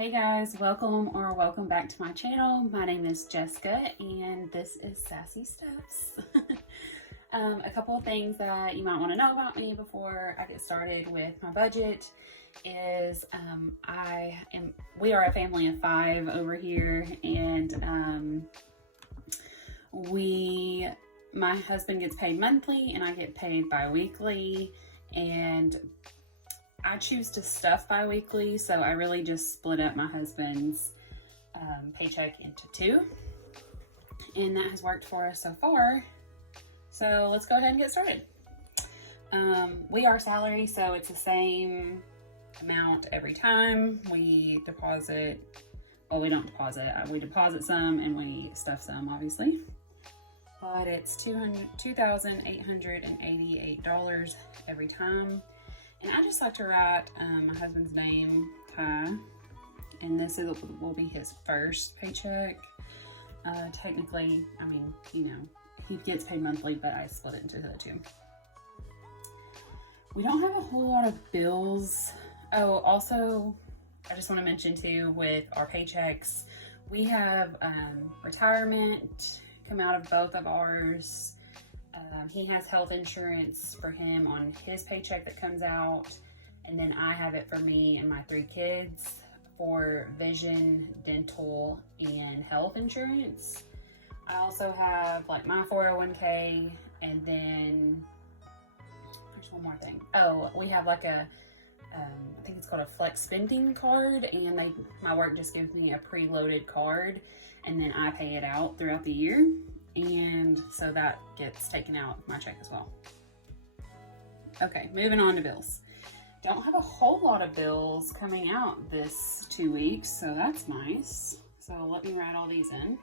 Hey guys, welcome back to my channel. My name is Jessica and this is Sassy Steps. A couple of things that you might want to know about me before I get started with my budget is we are a family of 5 over here, and my husband gets paid monthly and I get paid bi-weekly, and I choose to stuff bi-weekly, so I really just split up my husband's paycheck into 2, and that has worked for us so far. So let's go ahead and get started. We are salary, so it's the same amount every time. We deposit, well, we don't deposit, we deposit some and we stuff some, obviously. But it's $2,888 every time. And I just like to write my husband's name, Ty, and this will be his first paycheck. Technically, I mean, you know, he gets paid monthly, but I split it into the 2. We don't have a whole lot of bills. Oh, also, I just want to mention too, with our paychecks, we have retirement come out of both of ours. He has health insurance for him on his paycheck that comes out, and then I have it for me and my 3 kids for vision, dental, and health insurance. I also have like my 401k, and then there's one more thing. Oh, we have like a I think it's called a flex spending card, and my work just gives me a preloaded card, and then I pay it out throughout the year. And so that gets taken out of my check as well. Okay, moving on to bills. Don't have a whole lot of bills coming out this 2 weeks, so that's nice. So let me write all these in.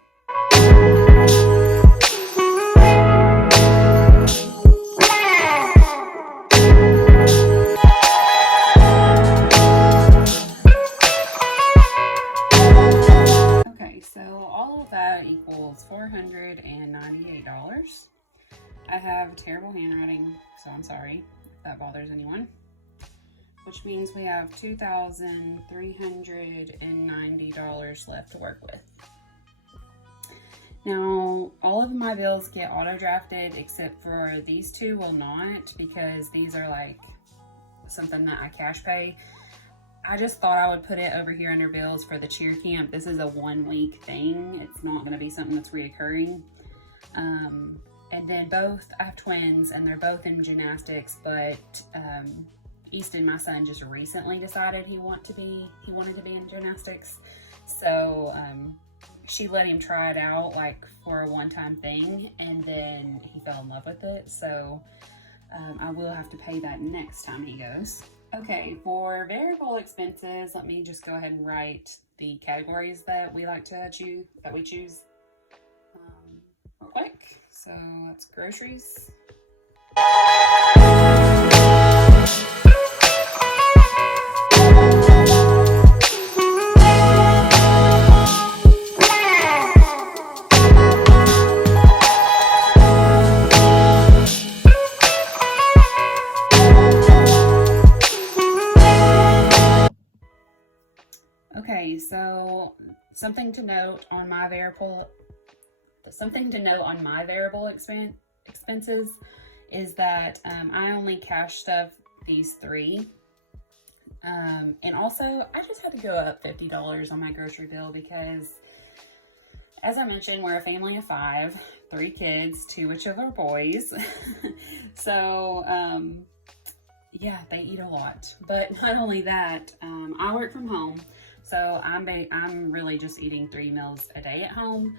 That equals $498. I have terrible handwriting, so I'm sorry if that bothers anyone. Which means we have $2,390 left to work with. Now, all of my bills get auto-drafted except for these 2 will not, because these are like something that I cash pay. I just thought I would put it over here under bills for the cheer camp. This is a 1-week thing. It's not going to be something that's reoccurring. And then I have twins, and they're both in gymnastics, but Easton, my son, just recently decided he wanted to be in gymnastics. So she let him try it out like for a one-time thing, and then he fell in love with it. So I will have to pay that next time he goes. Okay, for variable expenses, let me just go ahead and write the categories that we like to choose, real quick. So that's groceries. Okay, so something to note on my variable expenses is that I only cash stuff these 3. And also, I just had to go up $50 on my grocery bill because, as I mentioned, we're a family of 5, 3 kids, 2 which are boys. So, yeah, they eat a lot. But not only that, I work from home. So I'm really just eating 3 meals a day at home.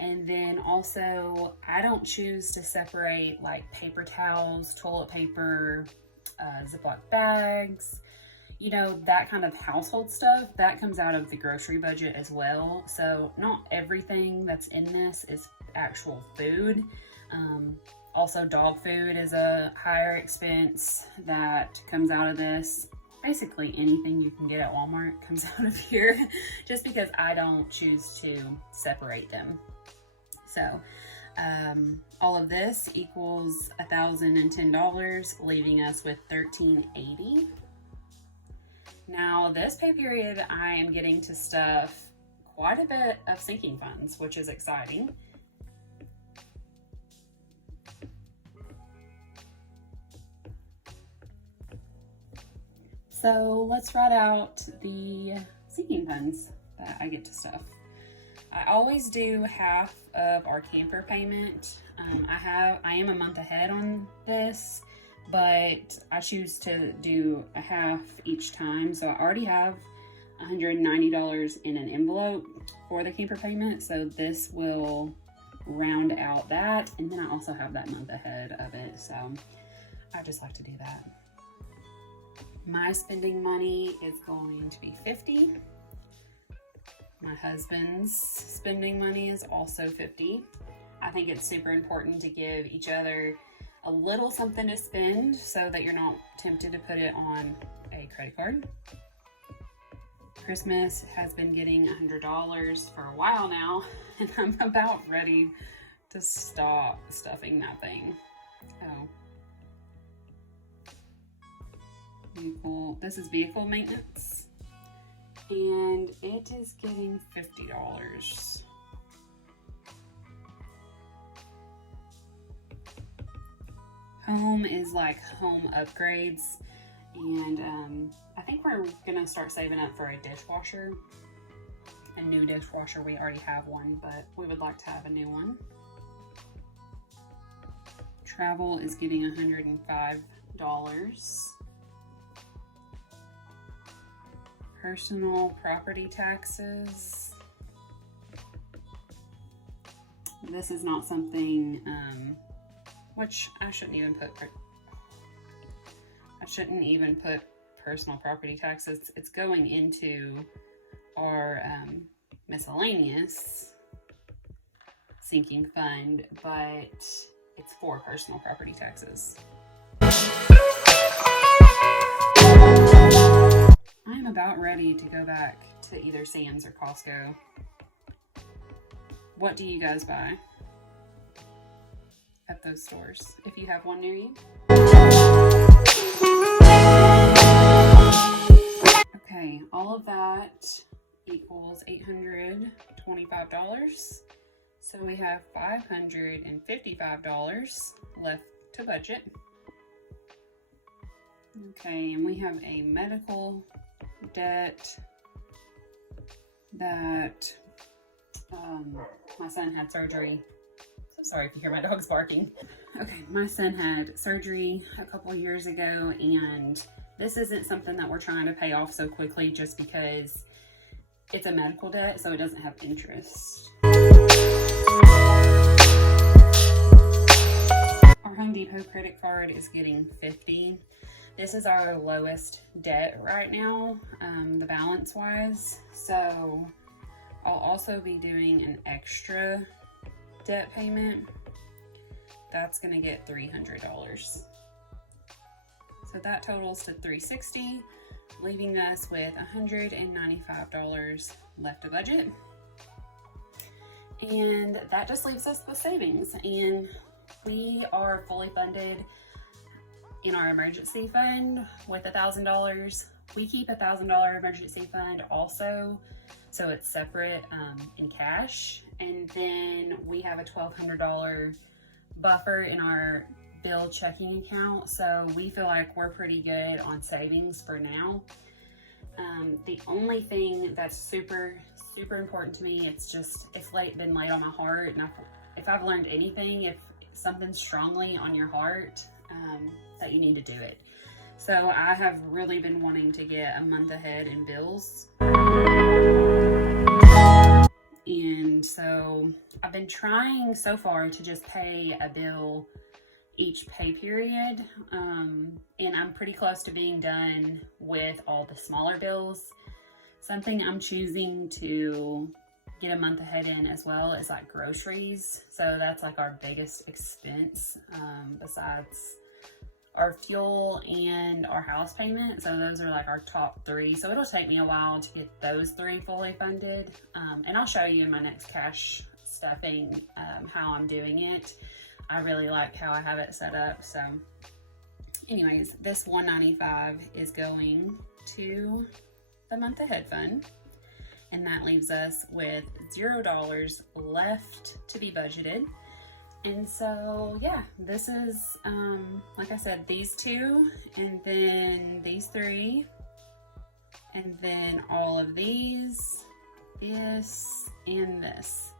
And then also, I don't choose to separate like paper towels, toilet paper, Ziploc bags, you know, that kind of household stuff. That comes out of the grocery budget as well. So not everything that's in this is actual food. Also, dog food is a higher expense that comes out of this. Basically anything you can get at Walmart comes out of here, just because I don't choose to separate them. So all of this equals $1,010, leaving us with $1,380. Now this pay period, I am getting to stuff quite a bit of sinking funds, which is exciting. So let's write out the sinking funds that I get to stuff. I always do half of our camper payment. I am a month ahead on this, but I choose to do a half each time. So I already have $190 in an envelope for the camper payment. So this will round out that. And then I also have that month ahead of it. So I just like to do that. My spending money is going to be $50. My husband's spending money is also $50. I think it's super important to give each other a little something to spend so that you're not tempted to put it on a credit card. Christmas has been getting $100 for a while now, and I'm about ready to stop stuffing that thing. Oh. This is vehicle maintenance, and it is getting $50. Home is like home upgrades, and I think we're gonna start saving up for a dishwasher, a new dishwasher. We already have one, but we would like to have a new one. Travel is getting $105. Personal property taxes. This is not something, which I shouldn't even put personal property taxes. It's going into our miscellaneous sinking fund, but it's for personal property taxes. I'm about ready to go back to either Sam's or Costco. What do you guys buy at those stores, if you have one near you? Okay, all of that equals $825. So we have $555 left to budget. Okay, and we have a medical debt that my son had surgery. So sorry if you hear my dogs barking. Okay, my son had surgery a couple of years ago, and this isn't something that we're trying to pay off so quickly just because it's a medical debt, so it doesn't have interest. Our Home Depot credit card is getting $50. This is our lowest debt right now, the balance wise. So I'll also be doing an extra debt payment. That's gonna get $300. So that totals to $360, leaving us with $195 left to budget. And that just leaves us with savings. And we are fully funded in our emergency fund with $1,000. We keep $1,000 emergency fund also, so it's separate in cash. And then we have a $1,200 buffer in our bill checking account. So we feel like we're pretty good on savings for now. The only thing that's super important to me, it's been laid on my heart. And if I've learned anything, if something's strongly on your heart, that you need to do it. So I have really been wanting to get a month ahead in bills. And so I've been trying so far to just pay a bill each pay period. And I'm pretty close to being done with all the smaller bills. Something I'm choosing to get a month ahead in as well is like groceries. So that's like our biggest expense, besides our fuel and our house payment. So those are like our top three. So it'll take me a while to get those three fully funded. And I'll show you in my next cash stuffing how I'm doing it. I really like how I have it set up. So anyways, this $195 is going to the month ahead fund. And that leaves us with $0 left to be budgeted. And so, yeah, this is, like I said, these two, and then these three, and then all of these, this, and this.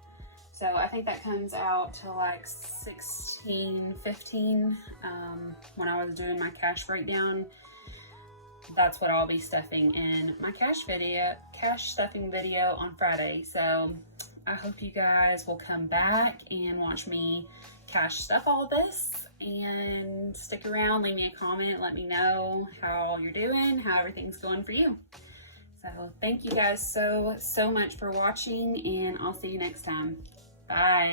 So I think that comes out to like 16, 15. When I was doing my cash breakdown, that's what I'll be stuffing in my cash stuffing video on Friday. So I hope you guys will come back and watch me cash stuff all this, and stick around, leave me a comment, let me know how you're doing, how everything's going for you. So thank you guys so much for watching, and I'll see you next time. Bye.